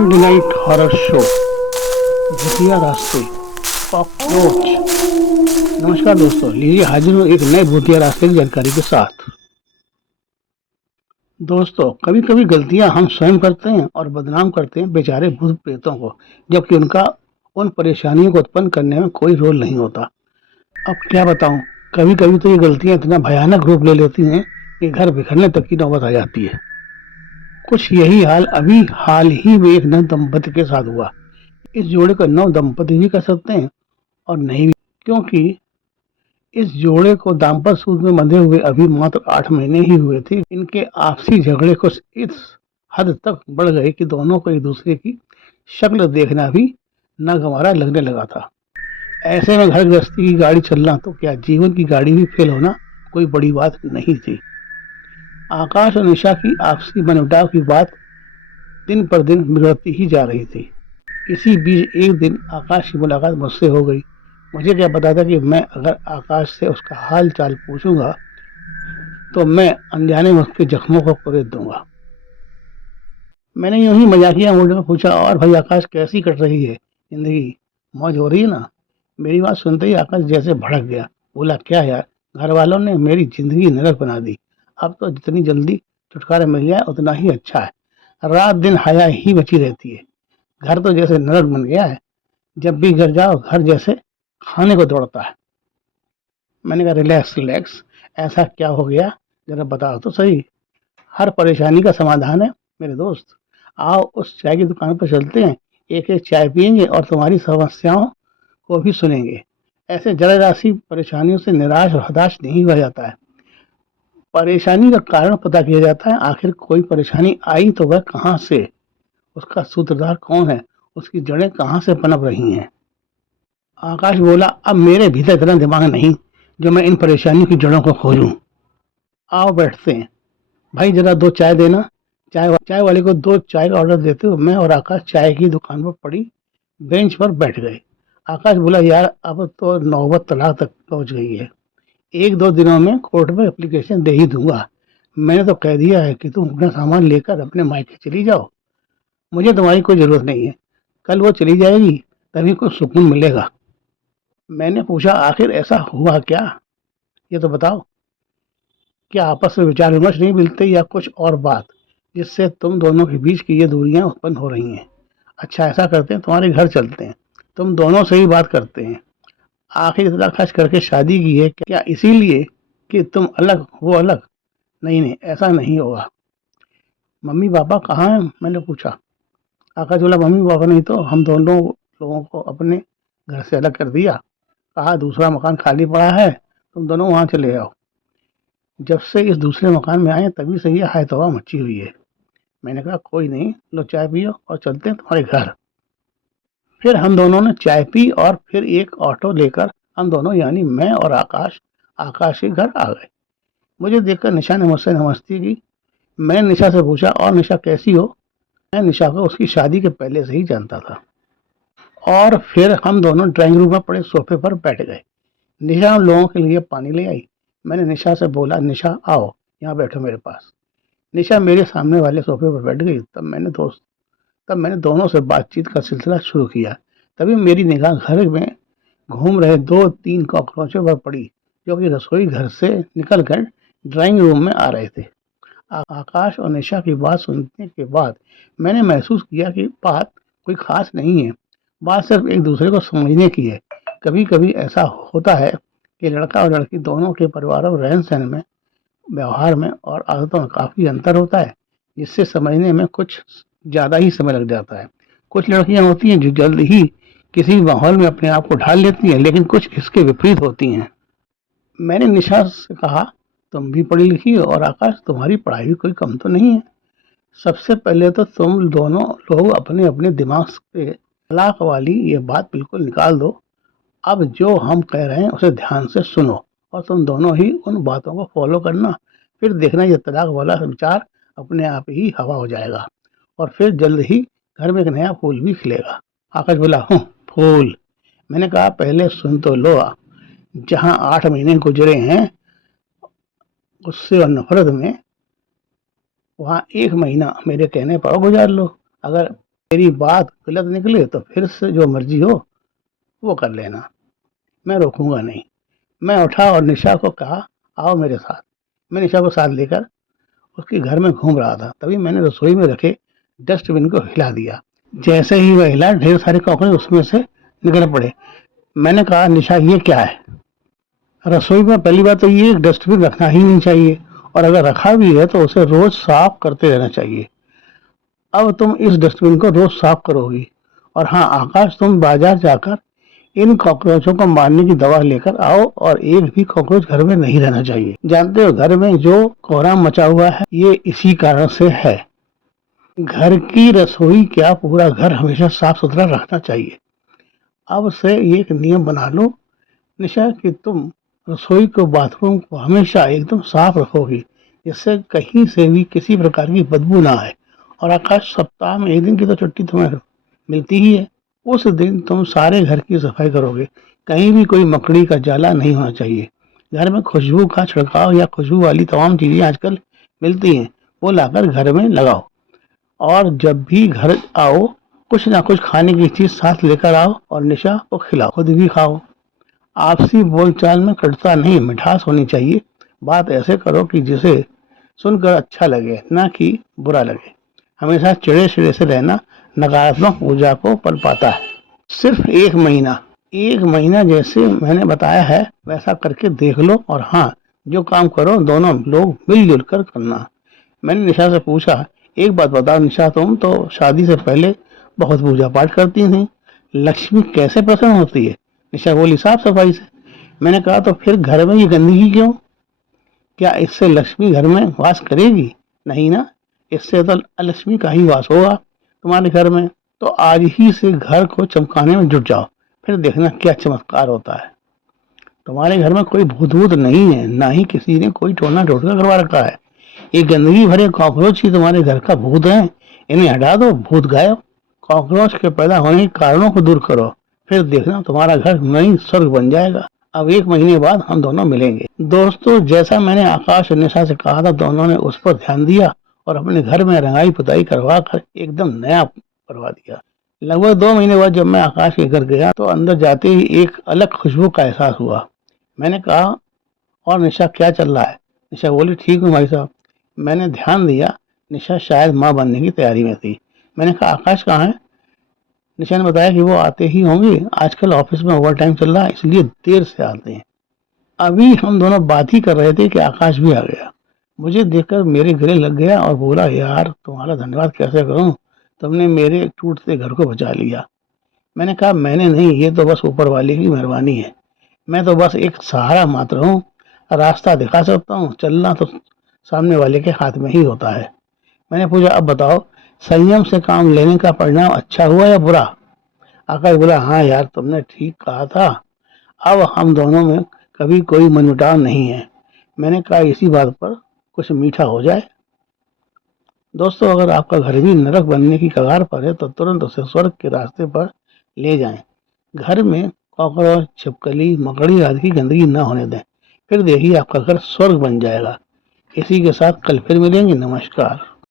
Midnight horror show भूतिया रास्ते cockroach. नमस्कार दोस्तों, लीजिए हाजिर हूँ एक नए भूतिया रास्ते की जानकारी के साथ। दोस्तों, कभी कभी गलतियां हम स्वयं करते हैं और बदनाम करते हैं बेचारे भूत प्रेतों को, जबकि उनका उन परेशानियों को उत्पन्न करने में कोई रोल नहीं होता। अब क्या बताऊं, कभी कभी तो ये गलतियां इतना भयानक रूप ले लेती हैं कि घर बिखरने तक की नौबत आ जाती है। कुछ यही हाल अभी हाल ही में एक नव दंपति के साथ हुआ। इस जोड़े को नव दंपति भी कर सकते हैं और नहीं भी, क्योंकि इस जोड़े को दाम्पत्य सूत्र में बंधे हुए अभी मात्र 8 महीने ही हुए थे। इनके आपसी झगड़े कुछ इस हद तक बढ़ गए कि दोनों को एक दूसरे की शक्ल देखना भी नागवारा लगने लगा था। ऐसे में घर गृहस्थी की गाड़ी चलना तो क्या, जीवन की गाड़ी भी फेल होना कोई बड़ी बात नहीं थी। आकाश और निशा की आपसी मनमुटाव की बात दिन पर दिन बिगड़ती ही जा रही थी। इसी बीच एक दिन आकाश की मुलाकात मुझसे हो गई। मुझे क्या पता था कि मैं अगर आकाश से उसका हाल चाल पूछूंगा तो मैं अनजाने में उसके जख्मों को कुरेद दूंगा। मैंने यूं ही मजाकिया मूड में पूछा, और भाई आकाश, कैसी कट रही है जिंदगी? मौज हो रही है ना? मेरी बात सुनते ही आकाश जैसे भड़क गया। बोला, क्या यार, घर वालों ने मेरी जिंदगी नरक बना दी। अब तो जितनी जल्दी छुटकारा मिल जाए उतना ही अच्छा है। रात दिन हया ही बची रहती है। घर तो जैसे नरक बन गया है। जब भी घर जाओ, घर जैसे खाने को दौड़ता है। मैंने कहा, रिलैक्स रिलैक्स, ऐसा क्या हो गया, जरा बताओ तो सही। हर परेशानी का समाधान है मेरे दोस्त। आओ उस चाय की दुकान पर चलते हैं, एक एक चाय पियेंगे और तुम्हारी समस्याओं को भी सुनेंगे। ऐसे जरा राशि परेशानियों से निराश और हताश नहीं हुआ जाता है। परेशानी का कारण पता किया जाता है। आखिर कोई परेशानी आई तो वह कहाँ से, उसका सूत्रधार कौन है, उसकी जड़ें कहाँ से पनप रही हैं। आकाश बोला, अब मेरे भीतर इतना दिमाग नहीं जो मैं इन परेशानियों की जड़ों को खोजूं। आओ बैठते हैं। भाई जरा 2 चाय देना। चाय वाले को 2 चाय का ऑर्डर देते हुए मैं और आकाश चाय की दुकान पर पड़ी बेंच पर बैठ गए। आकाश बोला, यार अब तो नौबत तलाक तक पहुंच गई है। 1-2 दिनों में कोर्ट में एप्लीकेशन दे ही दूंगा। मैंने तो कह दिया है कि तुम अपना सामान लेकर अपने मायके चली जाओ। मुझे तुम्हारी कोई जरूरत नहीं है। कल वो चली जाएगी तभी कुछ सुकून मिलेगा। मैंने पूछा, आखिर ऐसा हुआ क्या, ये तो बताओ। क्या आपस में विचार विमर्श नहीं मिलते या कुछ और बात जिससे तुम दोनों के बीच की ये दूरियां उत्पन्न हो रही हैं? अच्छा ऐसा करते हैं, तुम्हारे घर चलते हैं, तुम दोनों से ही बात करते हैं। आखिर इतना खर्च करके शादी की है क्या इसीलिए कि तुम अलग वो अलग? नहीं नहीं, ऐसा नहीं होगा। मम्मी पापा कहाँ हैं, मैंने पूछा। आकाश बोला, मम्मी पापा नहीं तो हम दोनों लोगों को अपने घर से अलग कर दिया। कहा दूसरा मकान खाली पड़ा है, तुम दोनों वहां चले जाओ। जब से इस दूसरे मकान में आए तभी से ये हाय तौबा मची हुई है। मैंने कहा, कोई नहीं, लो चाय पियो और चलते हैं तुम्हारे घर। फिर हम दोनों ने चाय पी और फिर एक ऑटो लेकर हम दोनों यानी मैं और आकाश आकाश के घर आ गए। मुझे देखकर निशा ने मुझसे नमस्ते की। मैंने निशा से पूछा, और निशा कैसी हो? मैं निशा को उसकी शादी के पहले से ही जानता था। और फिर हम दोनों ड्राइंग रूम में पड़े सोफे पर बैठ गए। निशा हम लोगों के लिए पानी ले आई। मैंने निशा से बोला, निशा आओ यहाँ बैठो मेरे पास। निशा मेरे सामने वाले सोफे पर बैठ गई। तब मैंने दोनों से बातचीत का सिलसिला शुरू किया। तभी मेरी निगाह घर में घूम रहे 2-3 कॉकरोचों पर पड़ी जो कि रसोई घर से निकलकर ड्राइंग रूम में आ रहे थे। आकाश और निशा की बात सुनने के बाद मैंने महसूस किया कि बात कोई खास नहीं है। बात सिर्फ एक दूसरे को समझने की है। कभी कभी ऐसा होता है कि लड़का और लड़की दोनों के परिवारों रहन सहन में, व्यवहार में और आदतों में काफी अंतर होता है, जिससे समझने में कुछ ज्यादा ही समय लग जाता है। कुछ लड़कियां होती हैं जो जल्द ही किसी भी माहौल में अपने आप को ढाल लेती हैं, लेकिन कुछ इसके विपरीत होती हैं। मैंने निशा से कहा, तुम भी पढ़ी लिखी हो और आकाश तुम्हारी पढ़ाई भी कोई कम तो नहीं है। सबसे पहले तो तुम दोनों लोग अपने अपने दिमाग से तलाक वाली ये बात बिल्कुल निकाल दो। अब जो हम कह रहे हैं उसे ध्यान से सुनो और तुम दोनों ही उन बातों को फॉलो करना। फिर देखना ये तलाक वाला विचार अपने आप ही हवा हो जाएगा और फिर जल्द ही घर में एक नया फूल भी खिलेगा। आकाश बोला, हूँ फूल? मैंने कहा, पहले सुन तो लो। जहाँ 8 महीने गुजरे हैं गुस्से और नफरत में, वहाँ 1 महीना मेरे कहने पर गुजार लो। अगर मेरी बात गलत निकले तो फिर से जो मर्जी हो वो कर लेना, मैं रोकूंगा नहीं। मैं उठा और निशा को कहा, आओ मेरे साथ। मैं निशा को साथ लेकर उसके घर में घूम रहा था, तभी मैंने रसोई में रखे डस्टबिन को हिला दिया। जैसे ही वह हिला, ढेर सारे कॉकरोच उसमें से निकल पड़े। मैंने कहा, निशा ये क्या है? रसोई में पहली बात तो ये डस्टबिन रखना ही नहीं चाहिए, और अगर रखा भी है तो उसे रोज साफ करते रहना चाहिए। अब तुम इस डस्टबिन को रोज साफ करोगी। और हाँ आकाश, तुम बाजार जाकर इन कॉकरोचों को मारने की दवा लेकर आओ, और एक भी कॉकरोच घर में नहीं रहना चाहिए। जानते हो घर में जो कोहराम मचा हुआ है ये इसी कारण से है। घर की रसोई क्या, पूरा घर हमेशा साफ सुथरा रखना चाहिए। अब से एक नियम बना लो निशा कि तुम रसोई को, बाथरूम को हमेशा एकदम साफ रखोगी, जिससे कहीं से भी किसी प्रकार की बदबू ना आए। और आकाश, सप्ताह में एक दिन की तो छुट्टी तुम्हें मिलती ही है, उस दिन तुम सारे घर की सफाई करोगे। कहीं भी कोई मकड़ी का जाला नहीं होना चाहिए। घर में खुशबू का छिड़काव या खुशबू वाली तमाम चीजें आजकल मिलती हैं, वो लाकर घर में लगाओ। और जब भी घर आओ कुछ ना कुछ खाने की चीज साथ लेकर आओ और निशा को खिलाओ, खुद भी खाओ। आपसी बोलचाल में कटुता नहीं, मिठास होनी चाहिए। बात ऐसे करो कि जिसे सुनकर अच्छा लगे, ना कि बुरा लगे। हमेशा चिड़े चिड़े से रहना नकारात्मक ऊर्जा को पनपाता है। सिर्फ एक महीना जैसे मैंने बताया है वैसा करके देख लो। और हाँ, जो काम करो दोनों लोग मिलजुल कर करना। मैंने निशा से पूछा, एक बात बताओ निशा, तुम तो शादी से पहले बहुत पूजा पाठ करती थी, लक्ष्मी कैसे प्रसन्न होती है? निशा बोली, साफ सफाई से। मैंने कहा, तो फिर घर में ये गंदगी क्यों? क्या इससे लक्ष्मी घर में वास करेगी? नहीं ना, इससे तो अलक्ष्मी का ही वास होगा तुम्हारे घर में। तो आज ही से घर को चमकाने में जुट जाओ, फिर देखना क्या चमत्कार होता है। तुम्हारे घर में कोई भूत भूत नहीं है, ना ही किसी ने कोई टोना टोटका करवा रखा है। ये गंदगी भरे कॉकरोच ही तुम्हारे घर का भूत है। इन्हें हटा दो, भूत गायब। कॉकरोच के पैदा होने के कारणों को दूर करो, फिर देखना तुम्हारा घर नई स्वर्ग बन जाएगा। अब एक महीने बाद हम दोनों मिलेंगे। दोस्तों, जैसा मैंने आकाश और निशा से कहा था, दोनों ने उस पर ध्यान दिया और अपने घर में रंगाई पुताई करवा कर एकदम नया करवा दिया। लगभग 2 महीने बाद जब मैं आकाश के घर गया तो अंदर जाते ही एक अलग खुशबू का एहसास हुआ। मैंने कहा, और निशा क्या चल रहा है? निशा बोली, ठीक हूँ भाई साहब। मैंने ध्यान दिया, निशा शायद माँ बनने की तैयारी में थी। मैंने कहा, आकाश कहाँ है? निशा ने बताया कि वो आते ही होंगे, आजकल ऑफिस में ओवर टाइम चल रहा है इसलिए देर से आते हैं। अभी हम दोनों बात ही कर रहे थे कि आकाश भी आ गया। मुझे देखकर मेरे गले लग गया और बोला, यार तुम्हारा धन्यवाद कैसे करूं, तुमने मेरे टूटते घर को बचा लिया। मैंने कहा, मैंने नहीं, ये तो बस ऊपर वाले की मेहरबानी है। मैं तो बस एक सहारा मात्र हूँ, रास्ता दिखा सकता हूँ, चलना तो सामने वाले के हाथ में ही होता है। मैंने पूछा, अब बताओ, संयम से काम लेने का परिणाम अच्छा हुआ या बुरा? आकाश बोला, हाँ यार, तुमने ठीक कहा था। अब हम दोनों में कभी कोई मनमुटाव नहीं है। मैंने कहा, इसी बात पर कुछ मीठा हो जाए। दोस्तों, अगर आपका घर भी नरक बनने की कगार पर है तो तुरंत उसे स्वर्ग के रास्ते पर ले जाएं। घर में कॉकरोच, छिपकली, मकड़ी आदि की गंदगी न होने दें, फिर देखिए आपका घर स्वर्ग बन जाएगा। इसी के साथ कल फिर मिलेंगे। नमस्कार।